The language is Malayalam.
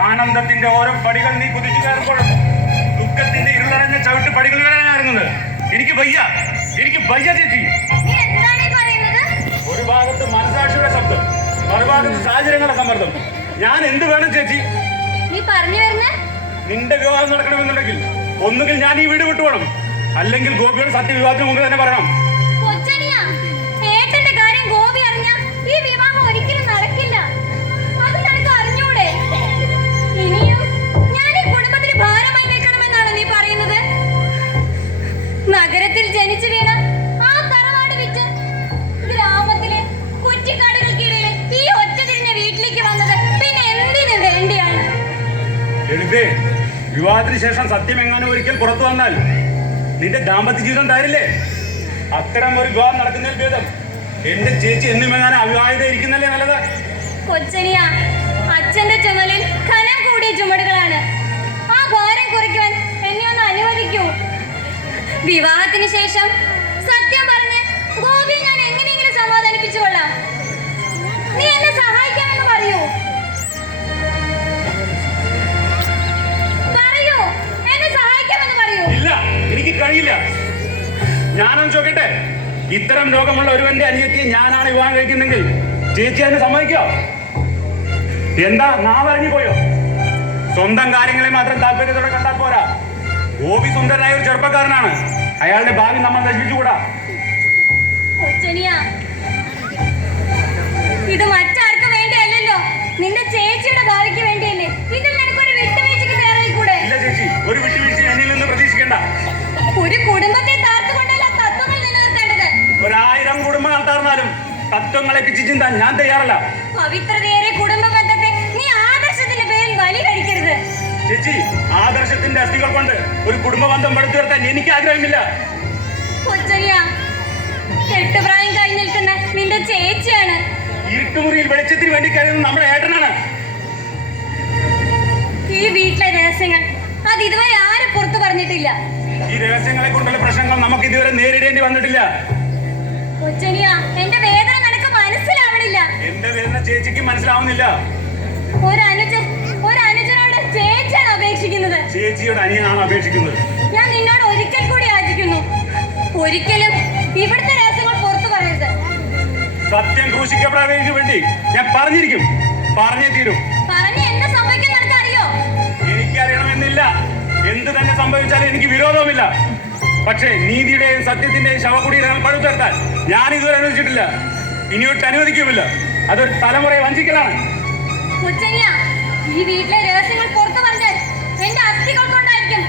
ആനന്ദത്തിന്റെ ഓരോ പടികൾ നീ കുതിച്ചു കയറുമ്പോഴും ദുഃഖത്തിന്റെ ഇരുളടഞ്ഞ ചവിട്ട് പടികൾ വരാൻ ഇറങ്ങുന്നത് എനിക്ക് വയ്യ. എനിക്ക് വയ്യ ചേച്ചി. ഒരു ഭാഗത്ത് മനസാക്ഷിയുടെ ശബ്ദം മറുഭാഗത്ത് സാഹചര്യങ്ങളുടെ സമ്മർദ്ദം. ഞാൻ എന്ത് വേണം ചേച്ചി? നീ പറഞ്ഞു വരുന്ന? നിന്റെ വിവാഹം നടക്കണമെന്നുണ്ടെങ്കിൽ ഒന്നുകിൽ ഞാൻ ഈ വീട് വിട്ടുപോകണം. അല്ലെങ്കിൽ ഗോപിയുടെ സത്യവിവാഹത്തിന് മുമ്പ് തന്നെ പറയണം. എഴുതേ വിവാഹത്തിന് ശേഷം സത്യം എങ്ങാനും ഒരിക്കൽ പുറത്തു വന്നാൽ നിന്റെ ദാമ്പത്യ ജീവിതം തരില്ലേ അത്തരം ഒരു വിവാഹം നടക്കുന്നതിൽ ഭേദം. എന്റെ ചേച്ചി എന്നും എങ്ങാനും അവിവാഹിത ഇരിക്കുന്നല്ലേ നല്ലത്? കൊച്ചനിയ അച്ഛന്റെ ചുമലിൽ ഞാനൊന്ന് ചോദിക്കട്ടെ? ഇത്തരം രോഗമുള്ള ഒരുവന്റെ അനിയത്തിയെ ഞാനാണ് വിവാഹം കഴിക്കുന്നെങ്കിൽ ചേച്ചി അതിന് സമ്മതിക്കോ? എന്താ നാവറിഞ്ഞു പോയോ? സ്വന്തം കാര്യങ്ങളെ മാത്രം താല്പര്യത്തോടെ കണ്ടാൽ പോരാ. ഗോപി സുന്ദരനായ ഒരു ചെറുപ്പക്കാരനാണ്. അയാളുടെ ഭാവി നമ്മൾ നശിപ്പിച്ചുകൂടാ. പിച്ചു ചിന്താൻ ഞാൻ തയ്യാറല്ല. പവിത്രതയേറെ കുടുംബ ബന്ധത്തെ നീ ആദർശത്തിന്റെ പേരിൽ ബലി കഴിക്കരുത്. ചേച്ചി ആദർശത്തിന്റെ അസ്ഥികൾ കൊണ്ട് ഒരു കുടുംബ ബന്ധം പടുത്തുയർത്താൻ എനിക്ക് ആഗ്രഹമില്ല. കെട്ടുപ്രായം കഴിഞ്ഞ് നിൽക്കുന്ന നിന്റെ ചേച്ചിയാണ്. ഇരുട്ടുമുറിയിൽ വെളിച്ചത്തിന് വേണ്ടി കരുതുന്ന നമ്മുടെ ഏട്ടനാണ്. ഈ വീട്ടിലെ രഹസ്യങ്ങൾ അത് ഇതുവരെ ആരും പുറത്തു പറഞ്ഞിട്ടില്ല. ഈ രഹസ്യങ്ങളെ കൊണ്ടുള്ള പ്രശ്നങ്ങൾ നമുക്ക് ഇതുവരെ നേരിടേണ്ടി വന്നിട്ടില്ല. കൊച്ചനിയ എന്റെ വേദന എന്റെ വേദന ചേച്ചിക്ക് മനസ്സിലാവുന്നില്ല. ഒരു അനുജൻ ഒരു അനുജനോട് ചേച്ചിയാണ് അപേക്ഷിക്കുന്നത്. ചേച്ചിയുടെ അനിയനാണ് അപേക്ഷിക്കുന്നത്. ഞാൻ നിന്നോട് ഒരിക്കൽ കൂടി യാചിക്കുന്നു. ഒരിക്കലും ഇവിടുത്തെ രഹസ്യങ്ങൾ പുറത്തു പറയരുത്. സത്യം ക്രൂശിക്കപ്പെടാൻ വേണ്ടി ഞാൻ പറഞ്ഞിരിക്കും. പറഞ്ഞേ തീരും. പറഞ്ഞ് എന്ത് സംഭവിക്കും നിനക്ക് അറിയോ എനിക്കറിയണമെന്നില്ല. എന്ത് തന്നെ സംഭവിച്ചാലും എനിക്ക് വിരോധവുമില്ല. പക്ഷേ നീതിയുടെയും സത്യത്തിന്റെയും ശവകുടീരങ്ങൾ പഴുത്തുയർത്താൻ ഞാൻ ഇതുവരെ അനുവദിച്ചിട്ടില്ല. ഇനിയൊട്ട് അനുവദിക്കുമില്ല അതൊരു തലമുറയെ വഞ്ചിക്കലാണ്. ഈ വീട്ടിലെ രഹസ്യങ്ങൾ പുറത്തു പറഞ്ഞാൽ എന്റെ അസ്ഥികൾ കൊണ്ടായിരിക്കും